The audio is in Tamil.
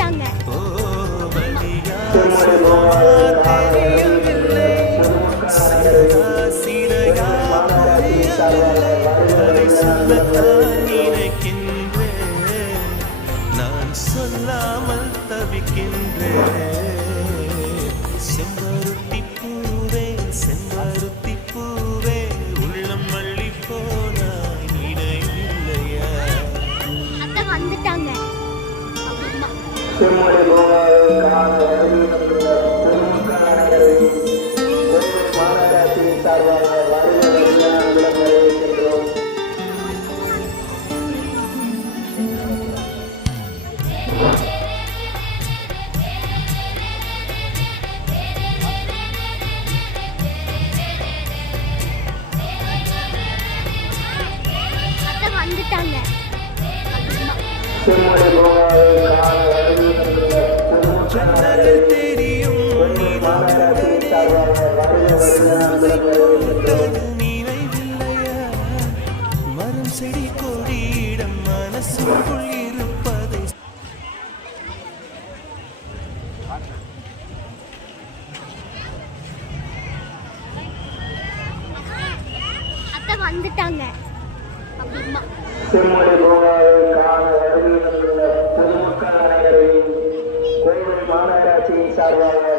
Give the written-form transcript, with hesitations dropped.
வந்துட்டாங்க. நான் சொல்லாமல் தவிக்கின்றேன். செம்பருத்தி பூவே செம்பருத்தி பூவே உள்ளம் மல்லி போனாய் நினைவில்லையா? அத்தை வந்துட்டாங்க. வந்துட்டாங்க. ஜன்னலில் தெரியும் நினைவில்லையா? மரம் செடி கொடியிடம் மனசுக்குள் இருப்பதை அத்தை வந்துட்டாங்க. செம்மொழி பூங்காவை காண வருகை தந்துள்ள பொதுமக்கள் அனைவரையும் கோவை மாநகராட்சியின் சார்பாக